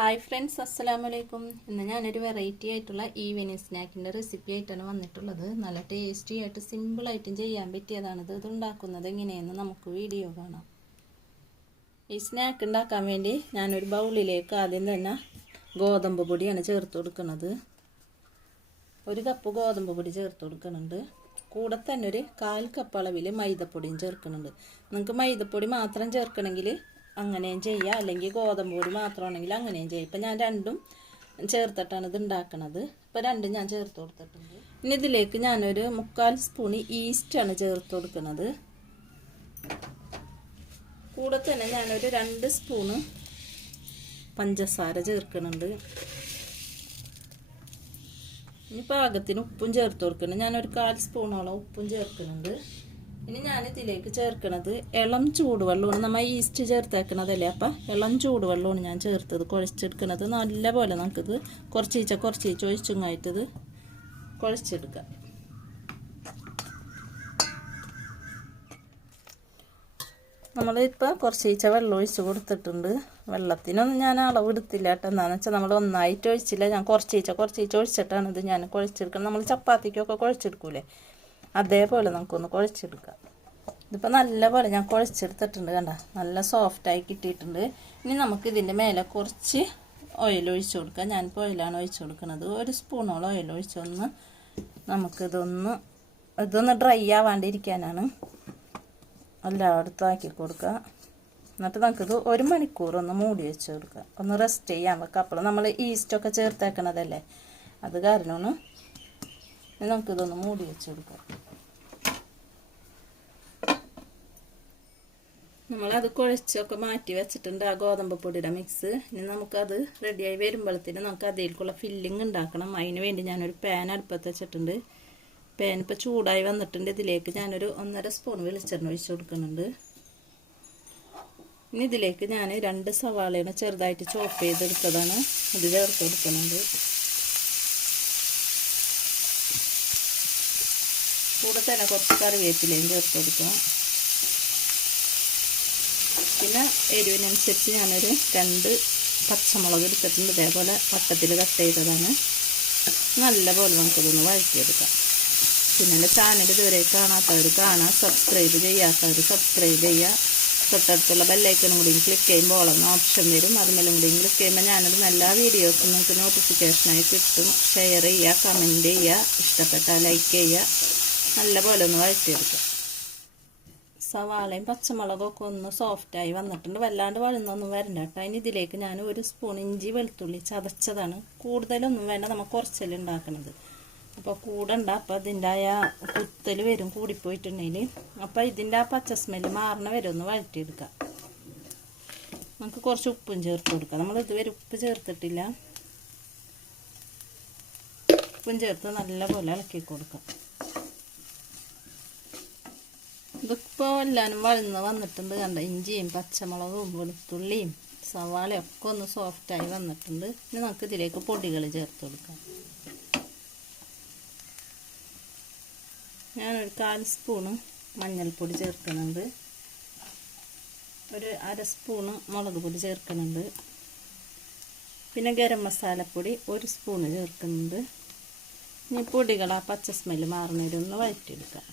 Hi friends അസ്സലാമു അലൈക്കും ഇന്ന് ഞാനൊരു വെറൈറ്റി ആയിട്ടുള്ള ഈവനിങ് സ്നാക്കിന്റെ റെസിപ്പി ആയിട്ടാണ് വന്നിട്ടുള്ളത്. നല്ല ടേസ്റ്റി ആയിട്ട് സിമ്പിളായിട്ടും ചെയ്യാൻ പറ്റിയതാണിത് ഇത് ഉണ്ടാക്കുന്നത് എങ്ങനെയെന്ന് നമുക്ക് വീഡിയോ കാണാം. ഈ സ്നാക്ക് ഉണ്ടാക്കാൻ വേണ്ടി ഞാനൊരു ബൗളിലേക്ക് ആദ്യം തന്നെ ഗോതമ്പ് പൊടിയാണ് ചേർത്ത് കൊടുക്കുന്നത്. ഒരു കപ്പ് ഗോതമ്പ് പൊടി ചേർത്ത് കൊടുക്കുന്നുണ്ട്. കൂടെ തന്നെ ഒരു കാൽ കപ്പ് അളവിൽ മൈദപ്പൊടിയും ചേർക്കുന്നുണ്ട്. നിങ്ങൾക്ക് മൈദപ്പൊടി മാത്രം ചേർക്കണമെങ്കിൽ അങ്ങനെയും ചെയ്യാം. അല്ലെങ്കിൽ ഗോതമ്പ് പൊടി മാത്രമാണെങ്കിൽ അങ്ങനെയും ചെയ്യാം. ഇപ്പം ഞാൻ രണ്ടും ചേർത്തിട്ടാണ് ഇത് ഉണ്ടാക്കുന്നത് ഇപ്പം രണ്ടും ഞാൻ ചേർത്ത് കൊടുത്തിട്ടുണ്ട്. ഇനി ഇതിലേക്ക് ഞാനൊരു മുക്കാൽ സ്പൂൺ ഈസ്റ്റാണ് ചേർത്ത് കൊടുക്കുന്നത് കൂടെ തന്നെ ഞാനൊരു രണ്ട് സ്പൂണ് പഞ്ചസാര ചേർക്കുന്നുണ്ട് ഇനി പാകത്തിന് ഉപ്പും ചേർത്ത് കൊടുക്കണം ഞാനൊരു കാൽ സ്പൂണോളം ഉപ്പും ചേർക്കുന്നുണ്ട് ഇനി ഞാൻ ഇതിലേക്ക് ചേർക്കണത് ഇളം ചൂടുവെള്ളമാണ്. നമ്മൾ ഈസ്റ്റ് ചേർത്തേക്കണതല്ലേ? അപ്പം ഇളം ചൂടുവെള്ളമാണ് ഞാൻ ചേർത്തത്. കുഴച്ചെടുക്കുന്നത് നല്ലപോലെ നമുക്കിത് കുറച്ചീച്ച കുറച്ചീച്ച ഒഴിച്ചുങ്ങായിട്ടത് കുഴച്ചെടുക്കാം. നമ്മളിപ്പോൾ കുറച്ചീച്ച വെള്ളം ഒഴിച്ച് കൊടുത്തിട്ടുണ്ട്. വെള്ളത്തിനൊന്നും ഞാൻ അളവ് എടുത്തില്ല കേട്ടോ. എന്താണെന്ന് വെച്ചാൽ നമ്മൾ ഒന്നായിട്ട് ഒഴിച്ചില്ല. ഞാൻ കുറച്ചീച്ച കുറച്ചീച്ച ഒഴിച്ചിട്ടാണ് ഇത് ഞാൻ കുഴച്ചെടുക്കുന്നത് നമ്മൾ ചപ്പാത്തിക്കൊക്കെ കുഴച്ചെടുക്കൂലേ? അതേപോലെ നമുക്കൊന്ന് കുഴച്ചെടുക്കാം. ഇതിപ്പോൾ നല്ലപോലെ ഞാൻ കുഴച്ചെടുത്തിട്ടുണ്ട് കണ്ട. നല്ല സോഫ്റ്റായി കിട്ടിയിട്ടുണ്ട്. ഇനി നമുക്ക് ഇതിന്റെ മേലെ കുറച്ച് ഓയിൽ ഒഴിച്ചു കൊടുക്കാം. ഞാനിപ്പോൾ ഓയിലാണ് ഒഴിച്ചു കൊടുക്കുന്നത്. ഒരു സ്പൂണോളം ഓയിൽ ഒഴിച്ചൊന്ന് നമുക്കിതൊന്ന് ഇതൊന്ന് ഡ്രൈ ആവാണ്ടിരിക്കാനാണ്. എല്ലായിടത്തും ആക്കി കൊടുക്കുക എന്നിട്ട് നമുക്കിത് ഒരു മണിക്കൂർ ഒന്ന് മൂടി വെച്ച് കൊടുക്കുക ഒന്ന് റെസ്റ്റ് ചെയ്യാൻ വെക്കുക അപ്പോൾ നമ്മൾ ഈസ്റ്റൊക്കെ ചേർത്തേക്കണതല്ലേ? അത് കാരണമാണ് നമുക്കിതൊന്ന് മൂടി വെച്ച് കൊടുക്കാം നമ്മളത് കുഴച്ചൊക്കെ മാറ്റി വെച്ചിട്ടുണ്ട് ആ ഗോതമ്പ് പൊടിയുടെ മിക്സ് ഇനി നമുക്കത് റെഡിയായി വരുമ്പോഴത്തേന് നമുക്ക് അതിലേക്കുള്ള ഫില്ലിങ് ഉണ്ടാക്കണം. അതിന് വേണ്ടി ഞാനൊരു പാൻ അടുപ്പത്ത് വെച്ചിട്ടുണ്ട്. പാൻ ഇപ്പോൾ ചൂടായി വന്നിട്ടുണ്ട്. ഇതിലേക്ക് ഞാനൊരു ഒന്നര സ്പൂൺ വെളിച്ചെണ്ണ ഒഴിച്ച് കൊടുക്കുന്നുണ്ട്. ഇനി ഇതിലേക്ക് ഞാൻ രണ്ട് സവാളയാണ് ചെറുതായിട്ട് ചോപ്പ് ചെയ്തെടുത്തതാണ്. ഇത് ചേർത്ത് കൊടുക്കുന്നുണ്ട് കൂടെ തന്നെ കുറച്ച് കറിവേപ്പിലയും ചേർത്ത് കൊടുക്കാം. പിന്നെ എരിവിനനുസരിച്ച് ഞാനൊരു രണ്ട് പച്ചമുളക് എടുത്തിട്ടുണ്ട്. ഇതേപോലെ വട്ടത്തിൽ കട്ട് ചെയ്തതാണ്. നല്ലപോലെ നമുക്കിതൊന്ന് വഴറ്റിയെടുക്കാം. പിന്നെ എന്റെ ചാനൽ ഇതുവരെ കാണാത്തവർ കാണാം. സബ്സ്ക്രൈബ് ചെയ്യാത്തവർ സബ്സ്ക്രൈബ് ചെയ്യുക. തൊട്ടടുത്തുള്ള ബെല്ലൈക്കനും കൂടി ക്ലിക്ക് ചെയ്യുമ്പോൾ എന്ന ഓപ്ഷൻ വരും. അതുമെല്ലാം കൂടി ക്ലിക്ക് ചെയ്യുമ്പോൾ ഞാനിടുന്ന എല്ലാ വീഡിയോസും നിങ്ങൾക്ക് നോട്ടിഫിക്കേഷനായി കിട്ടും. ഷെയർ ചെയ്യുക കമന്റ് ചെയ്യുക. ഇഷ്ടപ്പെട്ടാൽ ലൈക്ക് ചെയ്യുക. നല്ലപോലെ ഒന്ന് വഴറ്റിയെടുക്കാം. സവാളയും പച്ചമുളകും ഒക്കെ ഒന്ന് സോഫ്റ്റായി വന്നിട്ടുണ്ട്. വല്ലാണ്ട് വഴുന്നൊന്നും വരണ്ട കേട്ടോ. അതിന് ഇതിലേക്ക് ഞാൻ ഒരു സ്പൂൺ ഇഞ്ചി വെളുത്തുള്ളി ചതച്ചതാണ്. കൂടുതലൊന്നും വേണ്ട നമുക്ക് കുറച്ചല്ലേ ഉണ്ടാക്കണത്. അപ്പോൾ കൂടണ്ട അപ്പോൾ അതിന്റെ ആ കുത്തൽ വരും കൂടിപ്പോയിട്ടുണ്ടെങ്കിൽ. അപ്പോൾ ഇതിന്റെ ആ പച്ച സ്മെല്ല് മാറണ വരെ ഒന്ന് വഴറ്റിയെടുക്കാം. നമുക്ക് കുറച്ച് ഉപ്പും ചേർത്ത് കൊടുക്കാം. നമ്മൾ ഇതുവരെ ഉപ്പ് ചേർത്തിട്ടില്ല. ഉപ്പും ചേർത്ത് നല്ലപോലെ ഇളക്കി കൊടുക്കാം. ഇതിപ്പോൾ എല്ലാവരും വഴന്ന് വന്നിട്ടുണ്ട് കണ്ട? ഇഞ്ചിയും പച്ചമുളകും വെളുത്തുള്ളിയും സവാളയും ഒക്കെ ഒന്ന് സോഫ്റ്റായി വന്നിട്ടുണ്ട്. ഇനി നമുക്ക് ഇതിലേക്ക് പൊടികൾ ചേർത്ത് കൊടുക്കാം. ഞാനൊരു കാൽ സ്പൂണ് മഞ്ഞൾപ്പൊടി ചേർക്കുന്നുണ്ട്. ഒരു അര സ്പൂണ് മുളക് പൊടി ചേർക്കുന്നുണ്ട്. പിന്നെ ഗരം മസാലപ്പൊടി ഒരു സ്പൂണ് ചേർക്കുന്നുണ്ട്. ഇനി പൊടികൾ ആ പച്ച സ്മെല്ല് മാറുന്നതിലൊന്ന് വഴറ്റിയെടുക്കാം.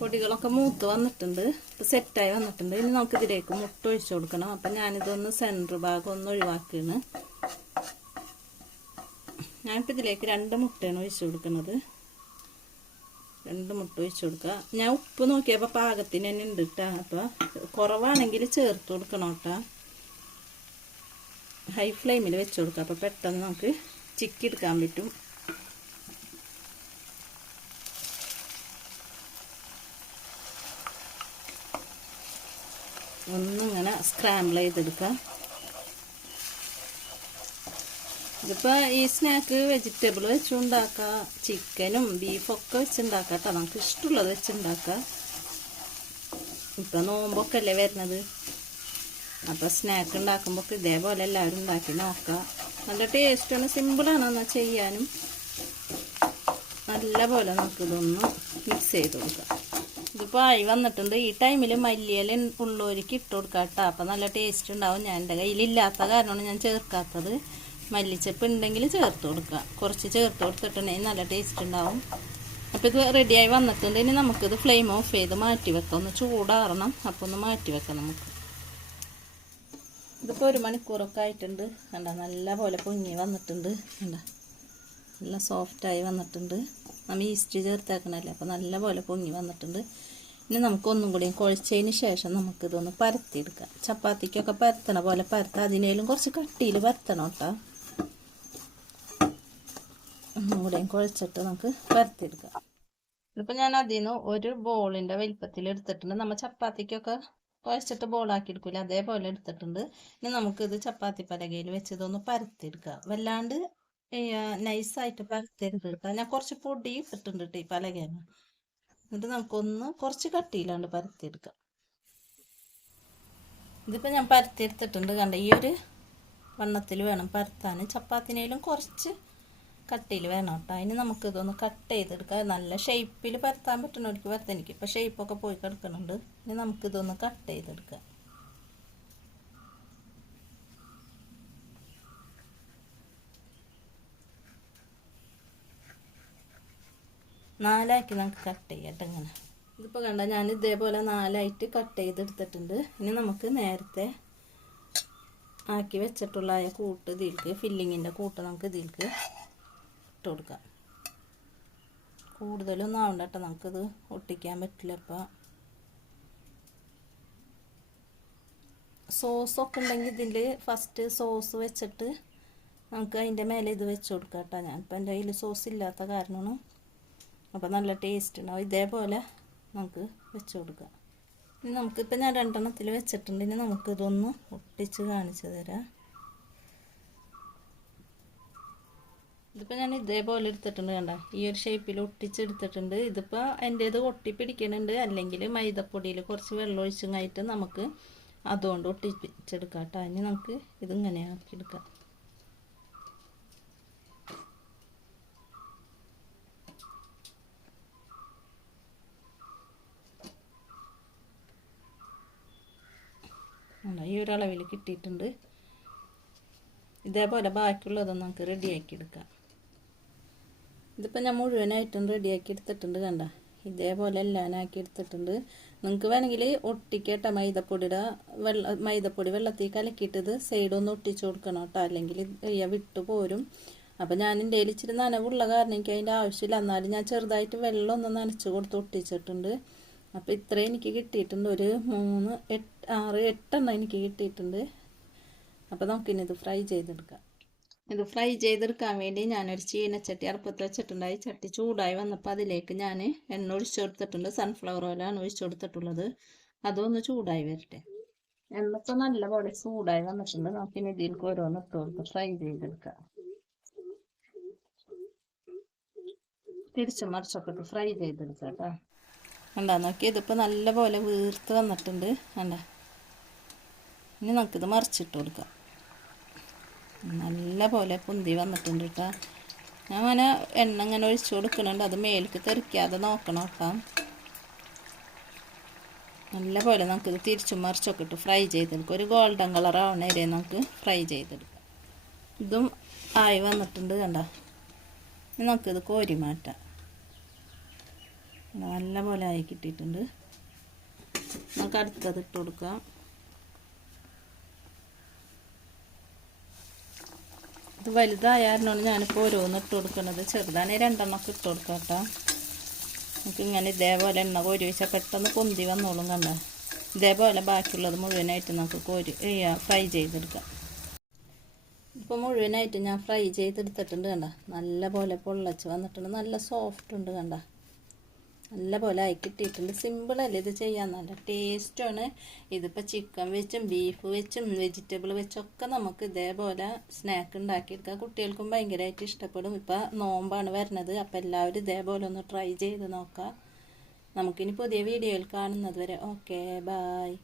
പൊടികളൊക്കെ മൂത്ത് വന്നിട്ടുണ്ട്. ഇപ്പോൾ സെറ്റായി വന്നിട്ടുണ്ട്. ഇനി നമുക്ക് ഇതിലേക്ക് മുട്ട ഒഴിച്ചു കൊടുക്കണം. അപ്പം ഞാനിതൊന്ന് സെന്റർ ഭാഗം ഒന്ന് ഒഴിവാക്കുകയാണ്. ഞാനിപ്പോൾ ഇതിലേക്ക് രണ്ട് മുട്ടയാണ് ഒഴിച്ചു കൊടുക്കുന്നത്. രണ്ട് മുട്ട ഒഴിച്ചു കൊടുക്കുക. ഞാൻ ഉപ്പ് നോക്കിയപ്പോൾ പാകത്തിന് തന്നെ ഉണ്ട് കേട്ടോ അപ്പോൾ കുറവാണെങ്കിൽ ചേർത്ത് കൊടുക്കണം കേട്ടോ ഹൈ ഫ്ലെയിമിൽ വെച്ച് കൊടുക്കുക. അപ്പോൾ പെട്ടെന്ന് നമുക്ക് ചിക്കി എടുക്കാൻ പറ്റും. സ്ക്രാമ്പിൾ ചെയ്തെടുക്കാം ഇതിപ്പോൾ ഈ സ്നാക്ക് വെജിറ്റബിൾ വെച്ചുണ്ടാക്കാം ചിക്കനും ബീഫൊക്കെ വെച്ചുണ്ടാക്കാം കേട്ടോ. നമുക്ക് ഇഷ്ടമുള്ളത് വെച്ചുണ്ടാക്കാം ഇപ്പം നോമ്പൊക്കെ അല്ലേ വരുന്നത്. അപ്പോൾ സ്നാക്ക് ഉണ്ടാക്കുമ്പോൾ ഇതേപോലെ എല്ലാവരും ഉണ്ടാക്കി നോക്കാം നല്ല ടേസ്റ്റാണ് സിമ്പിളാണ് എന്നാൽ ചെയ്യാനും. നല്ല പോലെ നമുക്കിതൊന്ന് മിക്സ് ചെയ്ത് കൊടുക്കാം ഇതിപ്പോൾ ആയി വന്നിട്ടുണ്ട്. ഈ ടൈമിൽ മല്ലിയില ഉള്ളവർക്ക് ഇട്ട് കൊടുക്കാം കേട്ടോ അപ്പം നല്ല ടേസ്റ്റ് ഉണ്ടാവും. ഞാൻ എന്റെ കയ്യിലില്ലാത്ത കാരണമാണ് ഞാൻ ചേർക്കാത്തത്. മല്ലിച്ചപ്പ് ഉണ്ടെങ്കിൽ ചേർത്ത് കൊടുക്കുക കുറച്ച് ചേർത്ത് കൊടുത്തിട്ടുണ്ടെങ്കിൽ നല്ല ടേസ്റ്റ് ഉണ്ടാവും. അപ്പോൾ ഇത് റെഡിയായി വന്നിട്ടുണ്ട്. ഇനി നമുക്കിത് ഫ്ലെയിം ഓഫ് ചെയ്ത് മാറ്റി വെക്കാം. ഒന്ന് ചൂടാറണം. അപ്പോൾ ഒന്ന് മാറ്റി വെക്കാം നമുക്ക്. ഇതിപ്പോൾ ഒരു മണിക്കൂറൊക്കെ ആയിട്ടുണ്ട്. കണ്ട നല്ല പോലെ പൊങ്ങി വന്നിട്ടുണ്ട്. കണ്ട നല്ല സോഫ്റ്റായി വന്നിട്ടുണ്ട്. നമ്മൾ ഈസ്റ്റ് ചേർത്തേക്കണല്ലേ? അപ്പോൾ നല്ല പോലെ പൊങ്ങി വന്നിട്ടുണ്ട്. ഇനി നമുക്ക് ഒന്നും കൂടി കുഴച്ചതിന് ശേഷം നമുക്കിതൊന്ന് പരത്തിയെടുക്കാം. ചപ്പാത്തിക്കൊക്കെ പരത്തണ പോലെ പരത്താം. അതിനേലും കുറച്ച് കട്ടിയിൽ പരത്തണം കേട്ടോ. ഒന്നും കൂടെയും കുഴച്ചിട്ട് നമുക്ക് പരത്തിയെടുക്കാം. ഇതിപ്പോൾ ഞാൻ അതിൽ നിന്ന് ഒരു ബോളിന്റെ വലിപ്പത്തിൽ എടുത്തിട്ടുണ്ട്. നമ്മൾ ചപ്പാത്തിക്കൊക്കെ കുഴച്ചിട്ട് ബോളാക്കി എടുക്കില്ല അതേപോലെ എടുത്തിട്ടുണ്ട്. ഇനി നമുക്കിത് ചപ്പാത്തി പലകയിൽ വെച്ച് ഇതൊന്ന് പരത്തിയെടുക്കുക വല്ലാണ്ട് നൈസായിട്ട് പരത്തി കേട്ടോ ഞാൻ കുറച്ച് പൊടി ഇട്ടിട്ടുണ്ട് കേട്ടോ ഈ പലകയിൽ എന്നിട്ട് നമുക്കൊന്ന് കുറച്ച് കട്ടിയിലാണ്ട് പരത്തിയെടുക്കാം. ഇതിപ്പോൾ ഞാൻ പരത്തിയെടുത്തിട്ടുണ്ട് കണ്ട? ഈ ഒരു വണ്ണത്തിൽ വേണം പരത്താൻ. ചപ്പാത്തിനേലും കുറച്ച് കട്ടിയിൽ വേണം കേട്ടോ. അതിന് നമുക്കിതൊന്ന് കട്ട് ചെയ്തെടുക്കാം. നല്ല ഷേപ്പിൽ പരത്താൻ പറ്റുന്നവർക്ക് പരത്തനിക്ക് ഇപ്പോൾ ഷേപ്പൊക്കെ പോയി കിടക്കുന്നുണ്ട്. ഇനി നമുക്കിതൊന്ന് കട്ട് ചെയ്തെടുക്കാം. നാലാക്കി നമുക്ക് കട്ട് ചെയ്യട്ടെ ഇങ്ങനെ. ഇതിപ്പോൾ കണ്ട ഞാൻ ഇതേപോലെ നാലായിട്ട് കട്ട് ചെയ്തെടുത്തിട്ടുണ്ട്. ഇനി നമുക്ക് നേരത്തെ ആക്കി വെച്ചിട്ടുള്ള കൂട്ട് ഇതിൽക്ക് ഫില്ലിങ്ങിന്റെ കൂട്ട് നമുക്ക് ഇതിൽക്ക് ഇട്ട് കൊടുക്കാം. കൂടുതലൊന്നും ആവണ്ട കേട്ടോ നമുക്കിത് ഒട്ടിക്കാൻ പറ്റില്ല അപ്പം സോസൊക്കെ ഉണ്ടെങ്കിൽ ഇതിൽ ഫസ്റ്റ് സോസ് വെച്ചിട്ട് നമുക്ക് അതിന്റെ മേലെ ഇത് വെച്ച് കൊടുക്കാം കേട്ടോ ഇപ്പം എന്റെ കയ്യിൽ സോസ് ഇല്ലാത്ത കാരണമാണ് അപ്പോൾ നല്ല ടേസ്റ്റ് ഉണ്ടാവും. ഇതേപോലെ നമുക്ക് വെച്ച് കൊടുക്കാം. ഇനി നമുക്കിപ്പോൾ ഞാൻ രണ്ടെണ്ണത്തിൽ വെച്ചിട്ടുണ്ട്. ഇനി നമുക്കിതൊന്ന് ഒട്ടിച്ച് കാണിച്ചു തരാം. ഇതിപ്പോൾ ഞാൻ ഇതേപോലെ എടുത്തിട്ടുണ്ട് കണ്ട. ഈ ഒരു ഷേപ്പിൽ ഒട്ടിച്ചെടുത്തിട്ടുണ്ട്. ഇതിപ്പോൾ എന്റേത് ഒട്ടിപ്പിടിക്കുന്നുണ്ട്. അല്ലെങ്കിൽ മൈദപ്പൊടിയിൽ കുറച്ച് വെള്ളം ഒഴിച്ചും നമുക്ക് അതുകൊണ്ട് ഒട്ടിപ്പിച്ചെടുക്കാം കേട്ടോ. ഇനി നമുക്ക് ഇതിങ്ങനെ ആക്കിയെടുക്കാം. ഒരളവിൽ കിട്ടിയിട്ടുണ്ട്. ഇതേപോലെ ബാക്കിയുള്ളതും നമുക്ക് റെഡിയാക്കി എടുക്കാം. ഇതിപ്പോൾ ഞാൻ മുഴുവനായിട്ടും റെഡിയാക്കി എടുത്തിട്ടുണ്ട് കണ്ട. ഇതേപോലെ എല്ലാം ആക്കി എടുത്തിട്ടുണ്ട്. നിങ്ങൾക്ക് വേണമെങ്കിൽ ഒട്ടിക്കേട്ട മൈദപ്പൊടിയുടെ വെള്ള മൈദപ്പൊടി വെള്ളത്തിൽ കലക്കിയിട്ട് ഇത് സൈഡൊന്ന് ഒട്ടിച്ചു കൊടുക്കണം കേട്ടോ. അല്ലെങ്കിൽ വിട്ടു പോരും. അപ്പോൾ ഞാൻ എന്റെ ഇച്ചിരി നനവുള്ള കാരണം എനിക്ക് അതിന്റെ ആവശ്യമില്ല. എന്നാലും ഞാൻ ചെറുതായിട്ട് വെള്ളം ഒന്ന് നനച്ച് കൊടുത്ത് ഒട്ടിച്ചിട്ടുണ്ട്. അപ്പോൾ ഇത്രയും എനിക്ക് കിട്ടിയിട്ടുണ്ട്. ഒരു മൂന്ന് എട്ട് ആറ് എട്ടെണ്ണം എനിക്ക് കിട്ടിയിട്ടുണ്ട്. അപ്പോൾ നമുക്കിനി ഇത് ഫ്രൈ ചെയ്തെടുക്കാം. ഇത് ഫ്രൈ ചെയ്തെടുക്കാൻ വേണ്ടി ഞാനൊരു ചീനച്ചട്ടി അടുപ്പത്ത് വെച്ചിട്ടുണ്ടായി. ചട്ടി ചൂടായി വന്നപ്പോൾ അതിലേക്ക് ഞാൻ എണ്ണ ഒഴിച്ചു കൊടുത്തിട്ടുണ്ട്. സൺഫ്ലവർ ഓയിലാണ് ഒഴിച്ചു കൊടുത്തിട്ടുള്ളത്. അതൊന്ന് ചൂടായി വരട്ടെ. ഇപ്പോൾ നല്ലപോലെ ചൂടായി വന്നിട്ടുണ്ട്. നമുക്കിനി ഇതിലേക്ക് ഓരോന്ന് ഇട്ട് കൊടുത്ത് ഫ്രൈ ചെയ്തെടുക്കാം. തിരിച്ചു മറിച്ചൊക്കെ ഫ്രൈ ചെയ്തെടുക്കാം കേട്ടോ. കണ്ടാ നോക്കി ഇതിപ്പോൾ നല്ലപോലെ വീർത്ത് വന്നിട്ടുണ്ട്. കണ്ട. ഇനി നമുക്കിത് മറിച്ചിട്ട് കൊടുക്കാം. നല്ല പോലെ പൊന്തി വന്നിട്ടുണ്ട് കേട്ടോ ഞാൻ അങ്ങനെ എണ്ണ ഇങ്ങനെ ഒഴിച്ചു കൊടുക്കുന്നുണ്ട്. അത് മേലേക്ക് തെറിക്കാതെ നോക്കണം കേട്ടോ നല്ല പോലെ നമുക്കിത് തിരിച്ചും മറിച്ചൊക്കെ ഇട്ട് ഫ്രൈ ചെയ്തെടുക്കാം. ഒരു ഗോൾഡൻ കളർ ആവണ വരെ നമുക്ക് ഫ്രൈ ചെയ്തെടുക്കാം. ഇതും ആയി വന്നിട്ടുണ്ട് കണ്ട. നമുക്കിത് കോരി മാറ്റാം. നല്ല പോലെ ആയി കിട്ടിയിട്ടുണ്ട്. നമുക്ക് അടുത്തത് ഇട്ട് കൊടുക്കാം. ഇത് വലുതായാലാണ് ഞാനിപ്പോൾ ഓരോന്ന് ഇട്ട് കൊടുക്കുന്നത് ചെറുതാണെങ്കിൽ രണ്ടെണ്ണമൊക്കെ ഇട്ട് കൊടുക്കാം കേട്ടോ. നമുക്ക് ഇങ്ങനെ ഇതേപോലെ എണ്ണ കോരി വെച്ചാൽ പെട്ടെന്ന് പൊന്തി വന്നോളും കണ്ട? ഇതേപോലെ ബാക്കിയുള്ളത് മുഴുവനായിട്ട് നമുക്ക് കോരി ഫ്രൈ ചെയ്തെടുക്കാം. ഇപ്പോൾ മുഴുവനായിട്ട് ഞാൻ ഫ്രൈ ചെയ്തെടുത്തിട്ടുണ്ട് കണ്ട? നല്ല പോലെ പൊള്ളച്ച് വന്നിട്ടുണ്ട്. നല്ല സോഫ്റ്റ് ഉണ്ട് കണ്ട? നല്ല പോലെ ആയി കിട്ടിയിട്ടുണ്ട്. സിമ്പിളല്ലേ ഇത് ചെയ്യാൻ? നല്ല ടേസ്റ്റാണ് ഇതിപ്പോൾ ചിക്കൻ വെച്ചും ബീഫ് വെച്ചും വെജിറ്റബിൾ വെച്ചൊക്കെ നമുക്ക് ഇതേപോലെ സ്നാക്ക് ഉണ്ടാക്കിയെടുക്കാം കുട്ടികൾക്കും ഭയങ്കരമായിട്ട് ഇഷ്ടപ്പെടും. ഇപ്പോൾ നോമ്പാണ് വരുന്നത്. അപ്പോൾ എല്ലാവരും ഇതേപോലെ ഒന്ന് ട്രൈ ചെയ്ത് നോക്കാം. നമുക്കിനി പുതിയ വീഡിയോയിൽ കാണുന്നത് വരെ. Okay bye